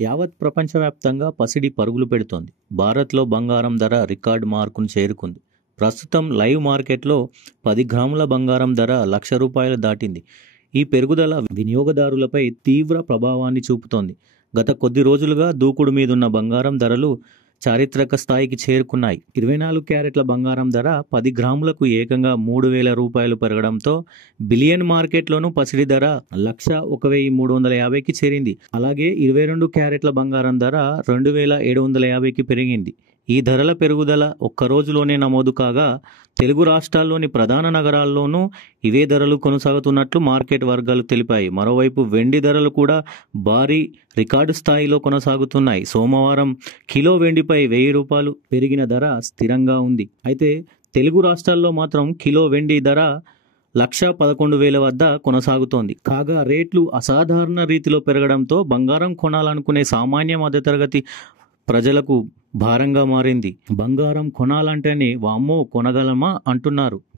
యావత్ ప్రపంచవ్యాప్తంగా పసిడి పరుగులు పెడుతోంది. భారత్లో బంగారం ధర రికార్డు మార్కును చేరుకుంది. ప్రస్తుతం లైవ్ మార్కెట్లో 10 గ్రాముల బంగారం ధర ₹1,00,000 దాటింది. ఈ పెరుగుదల వినియోగదారులపై తీవ్ర ప్రభావాన్ని చూపుతోంది. గత కొద్ది రోజులుగా దూకుడు మీదున్న బంగారం ధరలు చారిత్రక స్థాయికి చేరుకున్నాయి. 24 క్యారెట్ల బంగారం ధర 10 గ్రాములకు ఏకంగా ₹3,000 పెరగడంతో బిలియన్ మార్కెట్లోనూ పసిడి ధర 1,01,350కి చేరింది. అలాగే 22 క్యారెట్ల బంగారం ధర 2,750కి పెరిగింది. ఈ ధరల పెరుగుదల ఒక్క రోజులోనే నమోదు కాగా తెలుగు రాష్ట్రాల్లోని ప్రధాన నగరాల్లోనూ ఇవే ధరలు కొనసాగుతున్నట్లు మార్కెట్ వర్గాలు తెలిపాయి. మరోవైపు వెండి ధరలు కూడా భారీ రికార్డు స్థాయిలో కొనసాగుతున్నాయి. సోమవారం కిలో వెండిపై ₹1,000 పెరిగిన ధర స్థిరంగా ఉంది. అయితే తెలుగు రాష్ట్రాల్లో మాత్రం కిలో వెండి ధర 1,11,000 వద్ద కొనసాగుతోంది. కాగా రేట్లు అసాధారణ రీతిలో పెరగడంతో బంగారం కొనాలనుకునే సామాన్య మధ్యతరగతి ప్రజలకు భారంగా మారింది. బంగారం కొనాలంటేనే వామ్మో కొనగలమా అంటున్నారు.